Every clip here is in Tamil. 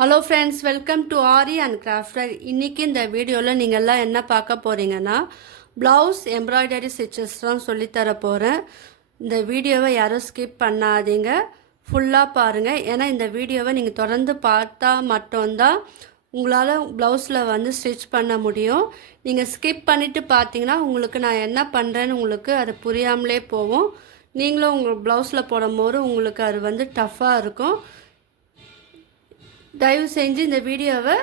Hello friends, welcome to aari and crafter. இன்றைக்கி இந்த வீடியோவில் நீங்கள் எல்லாம் என்ன பார்க்க போகிறீங்கன்னா, ப்ளவுஸ் எம்ப்ராய்டரி ஸ்டிச்சஸ் தான் சொல்லித்தர போகிறேன். இந்த வீடியோவை யாரும் ஸ்கிப் பண்ணாதீங்க, ஃபுல்லாக பாருங்கள். ஏன்னா இந்த வீடியோவை நீங்கள் தொடர்ந்து பார்த்தா மட்டும்தான் உங்களால் ப்ளவுஸில் வந்து ஸ்டிச் பண்ண முடியும். நீங்கள் ஸ்கிப் பண்ணிவிட்டு பார்த்தீங்கன்னா உங்களுக்கு நான் என்ன பண்ணுறேன்னு உங்களுக்கு அது புரியாமலே போகும். நீங்களும் உங்கள் ப்ளவுஸில் போடும்போது உங்களுக்கு அது வந்து டஃப்பாக இருக்கும். தயவு செஞ்சு இந்த வீடியோவை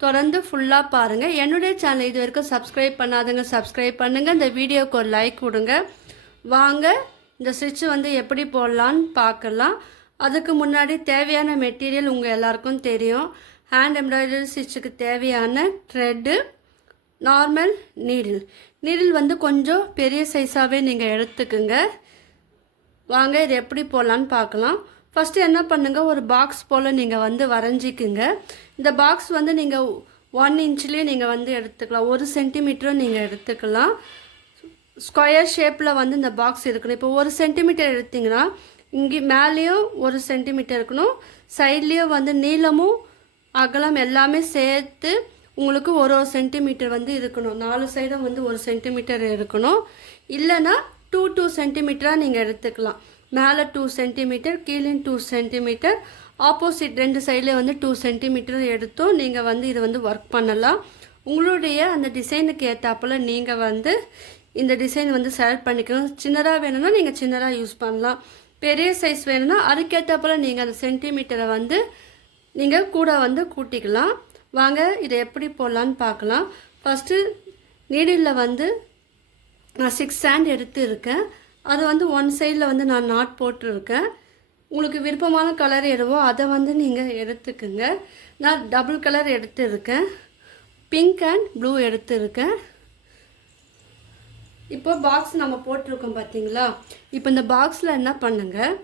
தொடர்ந்து ஃபுல்லாக பாருங்கள். என்னுடைய சேனல் இது வரைக்கும் சப்ஸ்கிரைப் பண்ணாதுங்க, சப்ஸ்கிரைப் பண்ணுங்கள். இந்த வீடியோவுக்கு ஒரு லைக் கொடுங்க. வாங்க இந்த ஸ்டிச்சு வந்து எப்படி போடலான்னு பார்க்கலாம். அதுக்கு முன்னாடி தேவையான மெட்டீரியல் உங்கள் எல்லாருக்கும் தெரியும். ஹேண்ட் எம்ப்ராய்டரி ஸ்டிச்சுக்கு தேவையான த்ரெட்டு, நார்மல் நீடில் வந்து கொஞ்சம் பெரிய சைஸாகவே நீங்கள் எடுத்துக்குங்க. வாங்க இது எப்படி போடலான்னு பார்க்கலாம். ஃபஸ்ட்டு என்ன பண்ணுங்கள், ஒரு பாக்ஸ் போல் நீங்கள் வந்து வரைஞ்சிக்குங்க. இந்த பாக்ஸ் வந்து நீங்கள் 1 இன்ச்லேயே நீங்கள் வந்து எடுத்துக்கலாம், 1 சென்டிமீட்டரும் நீங்கள் எடுத்துக்கலாம். ஸ்கொயர் ஷேப்பில் வந்து இந்த பாக்ஸ் இருக்கணும். இப்போ 1 சென்டிமீட்டர் எடுத்திங்கன்னா இங்கே மேலேயும் 1 சென்டிமீட்டர் இருக்கணும், சைட்லேயும் வந்து நீளமும் அகலம் எல்லாமே சேர்த்து உங்களுக்கு 1 சென்டிமீட்டர் வந்து இருக்கணும். 4 சைடும் வந்து 1 சென்டிமீட்டர் இருக்கணும். இல்லைன்னா 2 சென்டிமீட்டராக நீங்கள் எடுத்துக்கலாம். மேலே 2 சென்டிமீட்டர், கீழே 2 சென்டிமீட்டர், ஆப்போசிட் 2 சைடில் வந்து 2 சென்டிமீட்டர் எடுத்தும் நீங்கள் வந்து இது வந்து ஒர்க் பண்ணலாம். உங்களுடைய அந்த டிசைனுக்கு ஏற்றாப்பில் நீங்கள் வந்து இந்த டிசைன் வந்து செலக்ட் பண்ணிக்கணும். சின்னதாக வேணும்னா நீங்கள் சின்னதாக யூஸ் பண்ணலாம், பெரிய சைஸ் வேணும்னா அதுக்கேற்றாப்பில் நீங்கள் அந்த சென்டிமீட்டரை வந்து நீங்கள் கூட வந்து கூட்டிக்கலாம். வாங்க இதை எப்படி போடலான்னு பார்க்கலாம். ஃபஸ்ட்டு நீடில் வந்து நான் 6 சாண்ட் எடுத்து இருக்கேன். அது வந்து 1 சைடில் வந்து நான் நாட் போட்டிருக்கேன். உங்களுக்கு விருப்பமான கலர் எதுவோ அதை வந்து நீங்கள் எடுத்துக்குங்க. நான் டபுள் கலர் எடுத்துருக்கேன், பிங்க் அண்ட் ப்ளூ எடுத்துருக்கேன். இப்போ பாக்ஸ் நம்ம போட்டிருக்கோம் பார்த்தீங்களா. இப்போ இந்த பாக்ஸில் என்ன பண்ணுங்கள்,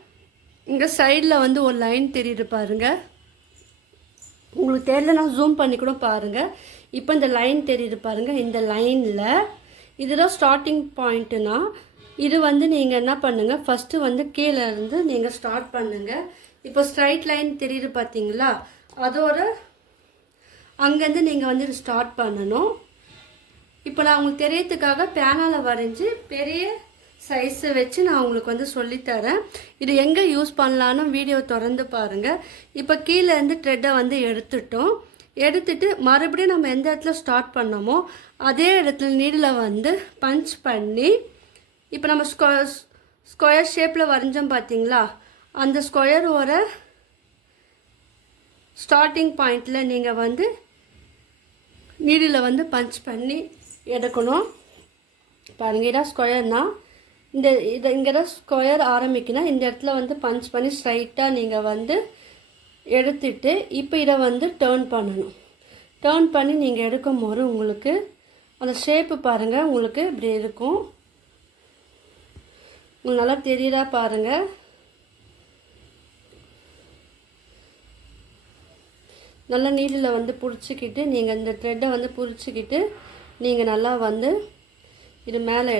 இங்கே சைடில் வந்து ஒரு லைன் தெரியுது பாருங்கள். உங்களுக்கு தெரியல நான் ஜூம் பண்ணி கூட பாருங்கள். இப்போ இந்த லைன் தெரியுது பாருங்கள். இந்த லைனில் இதுதான் ஸ்டார்டிங் பாயிண்ட்டுனா இது வந்து நீங்கள் என்ன பண்ணுங்கள், ஃபஸ்ட்டு வந்து கீழே இருந்து நீங்கள் ஸ்டார்ட் பண்ணுங்கள். இப்போ ஸ்ட்ரைட் லைன் தெரியுது பார்த்தீங்களா, அதோட அங்கேருந்து நீங்கள் வந்து ஸ்டார்ட் பண்ணணும். இப்போ நான் உங்களுக்கு தெரியறதுக்காக பேனாவில் வரைஞ்சி பெரிய சைஸை வச்சு நான் உங்களுக்கு வந்து சொல்லித்தரேன். இது எங்கே யூஸ் பண்ணலான்னு வீடியோ தொடர்ந்து பாருங்கள். இப்போ கீழேருந்து த்ரெட்டை வந்து எடுத்துட்டு மறுபடியும் நம்ம எந்த இடத்துல ஸ்டார்ட் பண்ணோமோ அதே இடத்துல நீடில் வந்து பஞ்ச் பண்ணி, இப்போ நம்ம ஸ்கொயர் ஷேப்பில் வரைஞ்சோம் பார்த்தீங்களா, அந்த ஸ்கொயரோட ஸ்டார்டிங் பாயிண்டில் நீங்கள் வந்து நீடில் வந்து பஞ்ச் பண்ணி எடுக்கணும். பாருங்கள், இதான் ஸ்கொயர்னால் இங்கே தான் ஸ்கொயர் ஆரம்பிக்கணும். இந்த இடத்துல வந்து பஞ்ச் பண்ணி ஸ்ட்ரைட்டாக நீங்கள் வந்து எடுத்துட்டு இப்போ இதை வந்து டேர்ன் பண்ணணும். டேர்ன் பண்ணி நீங்கள் எடுக்கும் போது உங்களுக்கு அந்த ஷேப்பு பாருங்கள், உங்களுக்கு இப்படி இருக்கும். உங்களுக்கு நல்லா தெரியுதா பாருங்கள். நல்லா நீடில் வந்து பிடிச்சிக்கிட்டு நீங்கள் இந்த த்ரெட்டை வந்து பிடிச்சிக்கிட்டு நீங்கள் நல்லா வந்து இது மேலே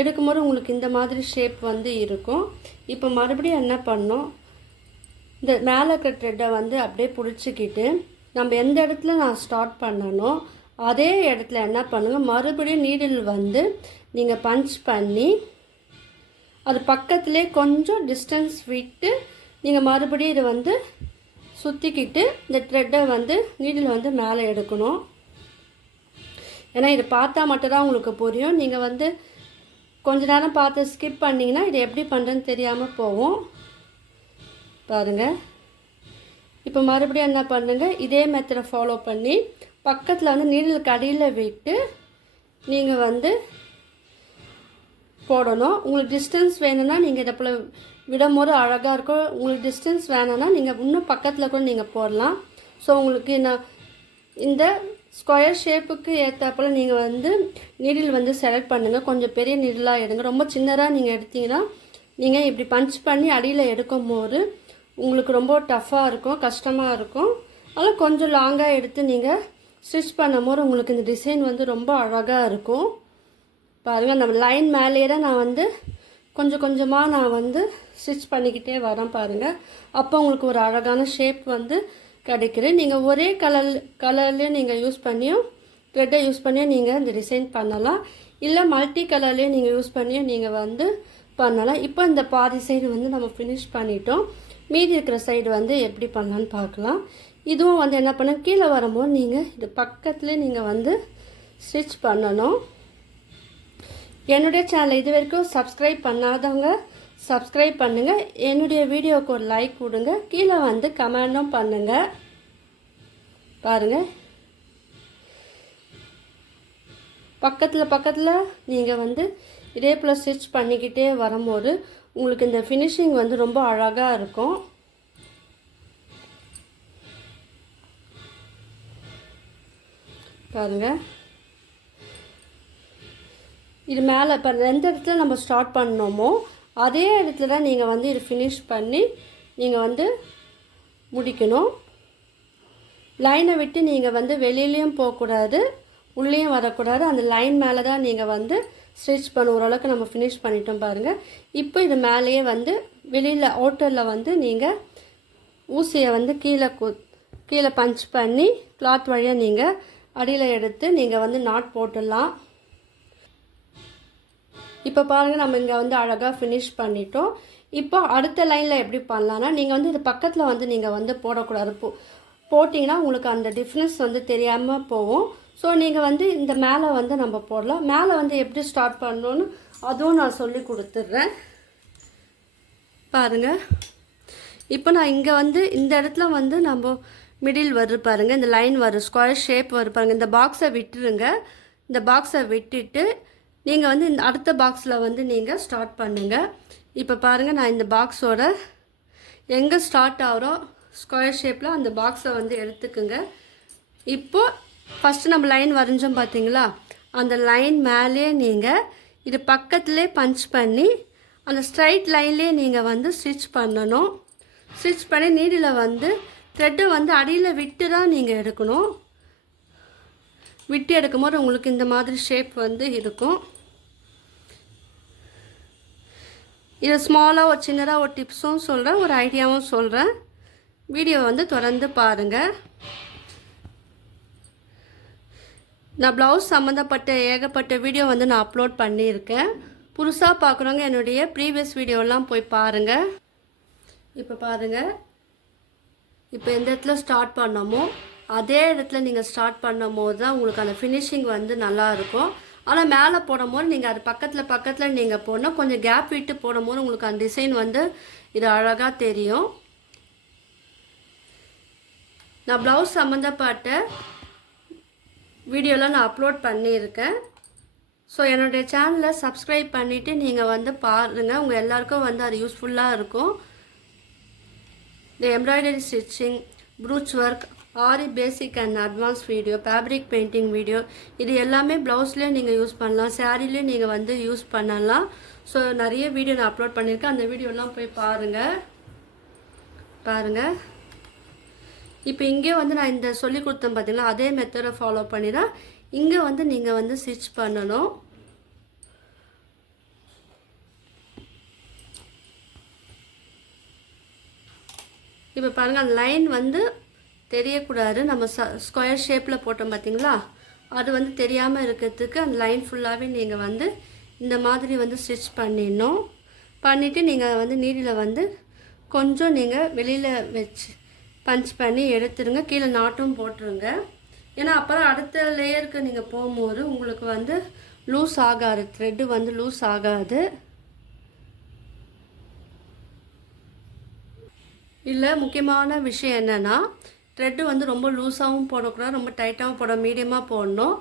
எடுக்கும்போது உங்களுக்கு இந்த மாதிரி ஷேப் வந்து இருக்கும். இப்போ மறுபடியும் என்ன பண்ணோம், இந்த மேலே இருக்கிற த்ரெட்டை வந்து அப்படியே பிடிச்சிக்கிட்டு நம்ம எந்த இடத்துல நான் ஸ்டார்ட் பண்ணணும் அதே இடத்துல என்ன பண்ணுங்கள், மறுபடியும் நீடில் வந்து நீங்கள் பஞ்ச் பண்ணி அது பக்கத்துலேயே கொஞ்சம் டிஸ்டன்ஸ் விட்டு நீங்கள் மறுபடியும் இதை வந்து சுற்றிக்கிட்டு இந்த த்ரெட்டை வந்து நீடில் வந்து மேலே எடுக்கணும். ஏன்னா இதை பார்த்தா மட்டும்தான் உங்களுக்கு புரியும். நீங்கள் வந்து கொஞ்ச நேரம் பார்த்து ஸ்கிப் பண்ணிங்கன்னா இது எப்படி பண்ணுறதுன்னு தெரியாமல் போகும். பாருங்கள், இப்போ மறுபடியும் என்ன பண்ணுங்கள், இதே மெத்தடை ஃபாலோ பண்ணி பக்கத்தில் வந்து நீடிலுக்கு அடியில் விட்டு நீங்கள் வந்து போடணும். உங்களுக்கு டிஸ்டன்ஸ் வேணும்னா நீங்கள் இதை போல் விடும்போது அழகாக இருக்கும். உங்களுக்கு டிஸ்டன்ஸ் வேணும்னா நீங்கள் இன்னும் பக்கத்தில் கூட நீங்கள் போடலாம். ஸோ உங்களுக்கு நான் இந்த ஸ்கொயர் ஷேப்புக்கு ஏற்றாப்பில் நீங்கள் வந்து நீடில் வந்து செலக்ட் பண்ணுங்கள். கொஞ்சம் பெரிய நீடிலாக எடுங்க. ரொம்ப சின்னதாக நீங்கள் எடுத்தீங்கன்னா நீங்கள் இப்படி பஞ்ச் பண்ணி அடியில் எடுக்கும் போது உங்களுக்கு ரொம்ப டஃப்பாக இருக்கும், கஷ்டமாக இருக்கும். அதனால் கொஞ்சம் லாங்காக எடுத்து நீங்கள் ஸ்டிச் பண்ணும்போது உங்களுக்கு இந்த டிசைன் வந்து ரொம்ப அழகாக இருக்கும். பாருங்கள், நம்ம லைன் மேலேயே தான் நான் வந்து கொஞ்சம் கொஞ்சமாக நான் வந்து ஸ்டிச் பண்ணிக்கிட்டே வரேன் பாருங்கள். அப்போ உங்களுக்கு ஒரு அழகான ஷேப் வந்து கிடைக்குது. நீங்கள் ஒரே கலர்லேயே நீங்கள் யூஸ் பண்ணியும் த்ரெட்டை யூஸ் பண்ணியும் நீங்கள் இந்த டிசைன் பண்ணலாம். இல்லை மல்டி கலர்லேயே நீங்கள் யூஸ் பண்ணியும் நீங்கள் வந்து பண்ணலாம். இப்போ இந்த பாதி சைடு வந்து நம்ம ஃபினிஷ் பண்ணிட்டோம். மீதி இருக்கிற சைடு வந்து எப்படி பண்ணலான்னு பார்க்கலாம். இதுவும் வந்து என்ன பண்ண, கீழே வரும்போது நீங்கள் இது பக்கத்துலேயே நீங்கள் வந்து ஸ்டிச் பண்ணணும். என்னுடைய சேனலை இது வரைக்கும் சப்ஸ்கிரைப் பண்ணாதவங்க சப்ஸ்கிரைப் பண்ணுங்கள். என்னுடைய வீடியோவுக்கு ஒரு லைக் கொடுங்க. கீழே வந்து கமெண்டும் பண்ணுங்கள். பாருங்கள், பக்கத்தில் நீங்கள் வந்து இதே போல் ஸ்டிச் பண்ணிக்கிட்டே வரும்போது உங்களுக்கு இந்த ஃபினிஷிங் வந்து ரொம்ப அழகாக இருக்கும். பாருங்கள், இது மேலே இப்போ எந்த இடத்துல நம்ம ஸ்டார்ட் பண்ணோமோ அதே இடத்துல தான் நீங்கள் வந்து இது ஃபினிஷ் பண்ணி நீங்கள் வந்து முடிக்கணும். லைனை விட்டு நீங்கள் வந்து வெளியிலையும் போகக்கூடாது, உள்ளேயும் வரக்கூடாது. அந்த லைன் மேலே தான் நீங்கள் வந்து ஸ்டிச் பண்ண ஓரளவுக்கு நம்ம ஃபினிஷ் பண்ணிட்டோம் பாருங்கள். இப்போ இது மேலேயே வந்து வெளியில் அவுட்டரில் வந்து நீங்கள் ஊசியை வந்து கீழே பஞ்ச் பண்ணி கிளாத் வழியாக நீங்கள் அடியில் எடுத்து நீங்கள் வந்து நாட் போட்டுடலாம். இப்போ பாருங்கள், நம்ம இங்கே வந்து அழகாக ஃபினிஷ் பண்ணிட்டோம். இப்போ அடுத்த லைனில் எப்படி பண்ணலான்னா, நீங்கள் வந்து இது பக்கத்தில் வந்து நீங்கள் வந்து போடக்கூடாது. போட்டிங்கன்னா உங்களுக்கு அந்த டிஃப்ரென்ஸ் வந்து தெரியாமல் போகும். ஸோ நீங்கள் வந்து இந்த மேலே வந்து நம்ம போடலாம். மேலே வந்து எப்படி ஸ்டார்ட் பண்ணணுன்னு அதுவும் நான் சொல்லி கொடுத்துட்றேன். பாருங்கள், இப்போ நான் இங்கே வந்து இந்த இடத்துல வந்து நம்ம மிடில் வருது பாருங்கள், இந்த லைன் வரும், ஸ்கொயர் ஷேப் வரும் பாருங்கள். இந்த பாக்ஸை விட்டுருங்க. இந்த பாக்ஸை விட்டுட்டு நீங்கள் வந்து இந்த அடுத்த பாக்ஸில் வந்து நீங்கள் ஸ்டார்ட் பண்ணுங்கள். இப்போ பாருங்கள், நான் இந்த பாக்ஸோட எங்கே ஸ்டார்ட் ஆகிறோ ஸ்கொயர் ஷேப்பில் அந்த பாக்ஸை வந்து எடுத்துக்குங்க. இப்போது ஃபஸ்ட்டு நம்ம லைன் வரைஞ்சோம் பார்த்தீங்களா, அந்த லைன் மேலேயே நீங்கள் இது பக்கத்துலேயே பஞ்ச் பண்ணி அந்த ஸ்ட்ரைட் லைன்லேயே நீங்கள் வந்து ஸ்டிச் பண்ணணும். ஸ்டிச் பண்ணி நீடில் வந்து த்ரெட்டை வந்து அடியில் விட்டு தான் நீங்கள் எடுக்கணும். விட்டு எடுக்கும் போது உங்களுக்கு இந்த மாதிரி ஷேப் வந்து இருக்கும். இது ஸ்மாலாக ஒரு சின்னதாக ஒரு டிப்ஸும் சொல்கிறேன், ஒரு ஐடியாவும் சொல்கிறேன். வீடியோ வந்து தொடர்ந்து பாருங்கள். நான் ப்ளவுஸ் சம்மந்தப்பட்ட ஏகப்பட்ட வீடியோ வந்து நான் அப்லோட் பண்ணியிருக்கேன். புதுசாக பார்க்குறவங்க என்னுடைய ப்ரீவியஸ் வீடியோலாம் போய் பாருங்கள். இப்போ பாருங்கள், இப்போ எந்த இடத்துல ஸ்டார்ட் பண்ணோமோ அதே இடத்துல நீங்கள் ஸ்டார்ட் பண்ணும் போது தான் உங்களுக்கு அந்த ஃபினிஷிங் வந்து நல்லாயிருக்கும். ஆனால் மேலே போடும் போது நீங்கள் அது பக்கத்தில் நீங்கள் போடணும். கொஞ்சம் கேப் விட்டு போடும் போது உங்களுக்கு அந்த டிசைன் வந்து இது அழகாக தெரியும். நான் ப்ளவுஸ் சம்மந்தப்பட்ட வீடியோலாம் நான் அப்லோட் பண்ணியிருக்கேன். ஸோ என்னுடைய சேனலை சப்ஸ்கிரைப் பண்ணிவிட்டு நீங்கள் வந்து பாருங்கள். உங்கள் எல்லாருக்கும் வந்து அது யூஸ்ஃபுல்லாக இருக்கும். இந்த embroidery stitching, brooch work, aari basic and advance video, fabric painting video, இது எல்லாமே ப்ளவுஸ்லேயே நீங்கள் யூஸ் பண்ணலாம், சாரீலேயும் நீங்கள் வந்து யூஸ் பண்ணலாம். ஸோ நிறைய வீடியோ நான் அப்லோட் பண்ணியிருக்கேன். அந்த வீடியோலாம் போய் பாருங்கள். இப்போ இங்கே வந்து நான் இந்த சொல்லி கொடுத்தேன் பார்த்தீங்களா, அதே மெத்தடை ஃபாலோ பண்ணி தான் இங்கே வந்து நீங்கள் வந்து ஸ்டிச் பண்ணணும். இப்போ பாருங்கள், அந்த லைன் வந்து தெரியக்கூடாது. நம்ம ஸ்கொயர் ஷேப்பில் போட்டோம் பார்த்தீங்களா, அது வந்து தெரியாமல் இருக்கிறதுக்கு அந்த லைன் ஃபுல்லாகவே நீங்கள் வந்து இந்த மாதிரி வந்து ஸ்டிச் பண்ணிடணும். பண்ணிவிட்டு நீங்கள் வந்து நீடில் வந்து கொஞ்சம் நீங்கள் வெளியில் வச்சு பஞ்ச் பண்ணி எடுத்துருங்க. கீழே நாட்டும் போட்டுருங்க. ஏன்னா அப்புறம் அடுத்த லேயருக்கு நீங்கள் போகும்போது உங்களுக்கு வந்து லூஸ் ஆகாது, த்ரெட்டு வந்து லூஸ் ஆகாது. இல்லை, முக்கியமான விஷயம் என்னென்னா, த்ரெட்டு வந்து ரொம்ப லூஸாகவும் போடக்கூடாது, ரொம்ப டைட்டாகவும் போட, மீடியமாக போடணும்.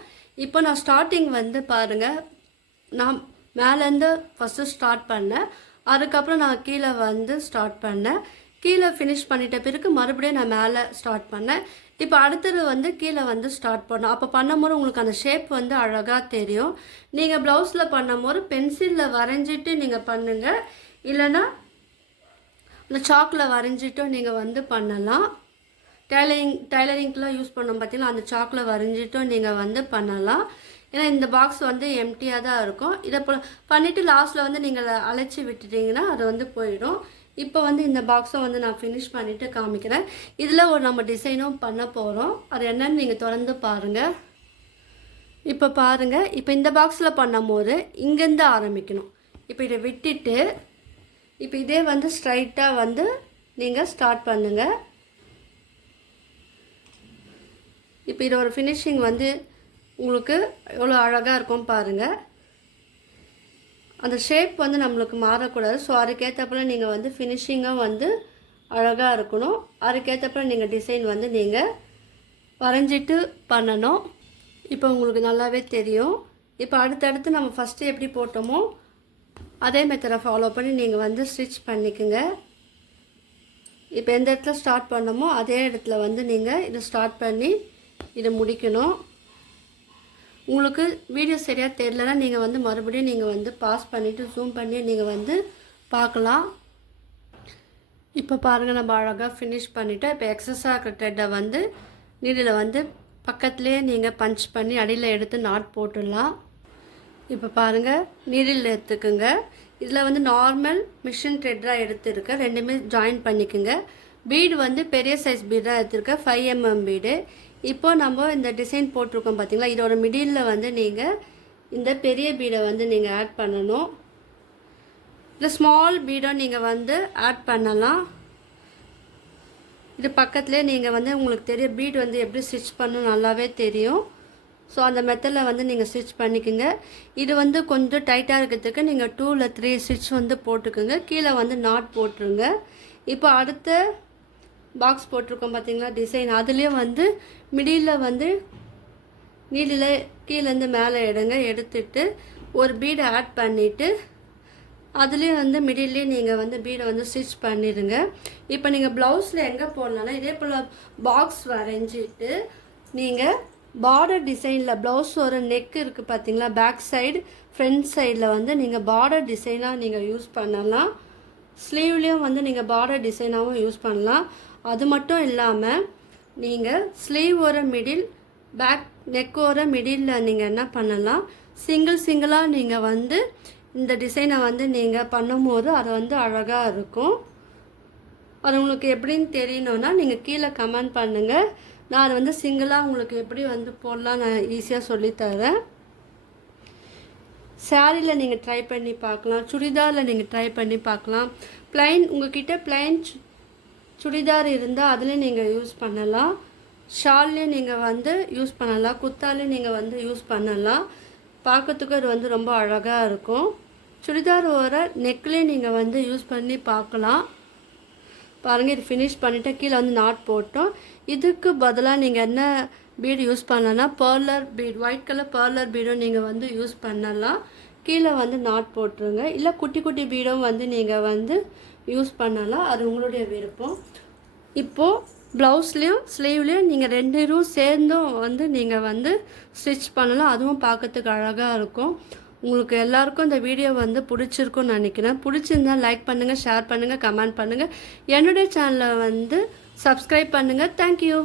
இப்போ நான் ஸ்டார்டிங் வந்து பாருங்கள், நான் மேலேருந்து ஃபஸ்ட்டு ஸ்டார்ட் பண்ணேன், அதுக்கப்புறம் நான் கீழே வந்து ஸ்டார்ட் பண்ணேன். கீழே ஃபினிஷ் பண்ணிட்ட பிறகு மறுபடியும் நான் மேலே ஸ்டார்ட் பண்ணேன். இப்போ அடுத்தது வந்து கீழே வந்து ஸ்டார்ட் பண்ணோம். அப்போ பண்ணும்போது உங்களுக்கு அந்த ஷேப் வந்து அழகாக தெரியும். நீங்கள் ப்ளவுஸில் பண்ணும்போது பென்சிலில் வரைஞ்சிட்டு நீங்கள் பண்ணுங்கள், இல்லைன்னா இந்த சாக்கில் வரைஞ்சிட்டும் நீங்கள் வந்து பண்ணலாம். டைலரிங்க்கெலாம் யூஸ் பண்ணோம் பார்த்தீங்கன்னா, அந்த சாக்கில் வரைஞ்சிட்டும் நீங்கள் வந்து பண்ணலாம். ஏன்னா இந்த பாக்ஸ் வந்து எம்டியாக தான் இருக்கும். இதை பண்ணிவிட்டு லாஸ்ட்டில் வந்து நீங்கள் அழைச்சி விட்டுட்டிங்கன்னா அது வந்து போயிடும். இப்போ வந்து இந்த பாக்ஸை வந்து நான் ஃபினிஷ் பண்ணிவிட்டு காமிக்கிறேன். இதில் ஒரு நம்ம டிசைனும் பண்ண போகிறோம். அது என்னன்னு நீங்கள் திறந்து பாருங்கள். இப்போ பாருங்கள், இப்போ இந்த பாக்ஸில் பண்ணும் போது இங்கேருந்து ஆரம்பிக்கணும். இப்போ இதை விட்டுட்டு இப்போ இதே வந்து ஸ்ட்ரைட்டாக வந்து நீங்கள் ஸ்டார்ட் பண்ணுங்கள். இப்போ இது ஒரு ஃபினிஷிங் வந்து உங்களுக்கு எவ்வளோ அழகாக இருக்கும் பாருங்கள். அந்த ஷேப் வந்து நம்மளுக்கு மாறக்கூடாது. ஸோ அதுக்கேற்றப்பல நீங்கள் வந்து ஃபினிஷிங்காக வந்து அழகாக இருக்கணும். அதுக்கேற்றப்பல நீங்கள் டிசைன் வந்து நீங்கள் வரைஞ்சிட்டு பண்ணணும். இப்போ உங்களுக்கு நல்லாவே தெரியும். இப்போ அடுத்தடுத்து நம்ம ஃபஸ்ட்டு எப்படி போட்டோமோ அதே மெத்தடை ஃபாலோ பண்ணி நீங்கள் வந்து ஸ்டிச் பண்ணிக்கோங்க. இப்போ எந்த இடத்துல ஸ்டார்ட் பண்ணமோ அதே இடத்துல வந்து நீங்கள் இதை ஸ்டார்ட் பண்ணி இதை முடிக்கணும். உங்களுக்கு வீடியோ சரியாக தெரியலனா நீங்கள் வந்து மறுபடியும் நீங்கள் வந்து பாஸ் பண்ணிவிட்டு ஜூம் பண்ணி நீங்கள் வந்து பார்க்கலாம். இப்போ பாருங்கள், நம்ம அழகாக ஃபினிஷ் பண்ணிவிட்டு இப்போ எக்ஸஸாக இருக்கிற த்ரெட்டை வந்து நீடில் வந்து பக்கத்துலேயே நீங்கள் பஞ்ச் பண்ணி அடியில் எடுத்து நாட் போட்டுடலாம். இப்போ பாருங்கள், நீடில் எடுத்துக்குங்க. இதில் வந்து நார்மல் மிஷின் த்ரெட்டாக எடுத்துருக்கேன். ரெண்டுமே ஜாயின் பண்ணிக்கோங்க. பீடு வந்து பெரிய சைஸ் பீடாக எடுத்துருக்கேன், 5 mm பீடு. இப்போ நம்ம இந்த டிசைன் போட்டிருக்கோம் பார்த்தீங்களா, இதோட மிடிலில் வந்து நீங்கள் இந்த பெரிய பீடை வந்து நீங்கள் ஆட் பண்ணணும். இந்த ஸ்மால் பீடை நீங்கள் வந்து ஆட் பண்ணலாம். இது பக்கத்துலேயே நீங்கள் வந்து உங்களுக்கு தெரிய பீட் வந்து எப்படி ஸ்டிச் பண்ணணும் நல்லாவே தெரியும். ஸோ அந்த மெத்தடில் வந்து நீங்கள் ஸ்டிச் பண்ணிக்கோங்க. இது வந்து கொஞ்சம் டைட்டாக இருக்கிறதுக்கு நீங்கள் 2 இல்லை 3 ஸ்டிச் வந்து போட்டுக்கோங்க. கீழே வந்து நாட் போட்டுருங்க. இப்போ அடுத்த பாக்ஸ் போட்டிருக்கோம் பார்த்தீங்களா டிசைன், அதுலேயும் வந்து மிடில் வந்து நீடில் கீழேருந்து மேலே எடுங்க. எடுத்துட்டு ஒரு பீடை ஆட் பண்ணிவிட்டு அதுலேயும் வந்து மிடில்லே நீங்கள் வந்து பீடை வந்து ஸ்டிச் பண்ணிடுங்க. இப்போ நீங்கள் ப்ளவுஸில் எங்கே போடலான்னா இதே போல் பாக்ஸ் வரைஞ்சிட்டு நீங்கள் பார்டர் டிசைனில் ப்ளவுஸ் ஒரு நெக் இருக்குது பார்த்தீங்களா, பேக் சைடு ஃப்ரண்ட் சைடில் வந்து நீங்கள் பார்டர் டிசைனாக நீங்கள் யூஸ் பண்ணலாம். ஸ்லீவ்லேயும் வந்து நீங்கள் பார்டர் டிசைனாகவும் யூஸ் பண்ணலாம். அது மட்டும் இல்லாமல் நீங்கள் ஸ்லீவ் ஒரு மிடில், பேக் நெக் ஒரு மிடில் நீங்கள் என்ன பண்ணலாம், சிங்கிளாக நீங்கள் வந்து இந்த டிசைனை வந்து நீங்கள் பண்ணும்போது அது வந்து அழகாக இருக்கும். அது உங்களுக்கு எப்படின்னு தெரியணுன்னா நீங்கள் கீழே கமெண்ட் பண்ணுங்கள். நான் அதை வந்து சிங்கிளாக உங்களுக்கு எப்படி வந்து போடலாம் நான் ஈஸியாக சொல்லித்தரேன். சாரியில் நீங்கள் ட்ரை பண்ணி பார்க்கலாம், சுடிதாரில் நீங்கள் ட்ரை பண்ணி பார்க்கலாம். உங்கள்கிட்ட பிளைன் சுடிதார் இருந்தால் அதில் நீங்கள் யூஸ் பண்ணலாம். ஷால்லையும் நீங்கள் வந்து யூஸ் பண்ணலாம், குத்தாலையும் நீங்கள் வந்து யூஸ் பண்ணலாம். பார்க்கறதுக்கு அது வந்து ரொம்ப அழகாக இருக்கும். சுடிதார் வர நெக்லேயும் நீங்கள் வந்து யூஸ் பண்ணி பார்க்கலாம். பாருங்கள், இது ஃபினிஷ் பண்ணிவிட்டு கீழே வந்து நாட் போட்டோம். இதுக்கு பதிலாக நீங்கள் என்ன பீடு யூஸ் பண்ணலான்னா பர்லர் பீட், ஒயிட் கலர் பர்லர் பீடும் நீங்கள் வந்து யூஸ் பண்ணலாம். கீழே வந்து நாட் போட்டுருங்க. இல்லை குட்டி குட்டி பீடும் வந்து நீங்கள் வந்து யூஸ் பண்ணலாம், அது உங்களுடைய விருப்பம். இப்போது ப்ளவுஸ்லேயும் ஸ்லீவ்லேயும் நீங்கள் 2 சேர்ந்தும் வந்து நீங்கள் வந்து ஸ்டிச் பண்ணலாம். அதுவும் பார்க்கறதுக்கு அழகாக இருக்கும். உங்களுக்கு எல்லாருக்கும் இந்த வீடியோ வந்து பிடிச்சிருக்குன்னு நினைக்கிறேன். பிடிச்சிருந்தால் லைக் பண்ணுங்கள், ஷேர் பண்ணுங்கள், கமெண்ட் பண்ணுங்கள். என்னுடைய சேனலை வந்து சப்ஸ்கிரைப் பண்ணுங்கள். தேங்க்யூ.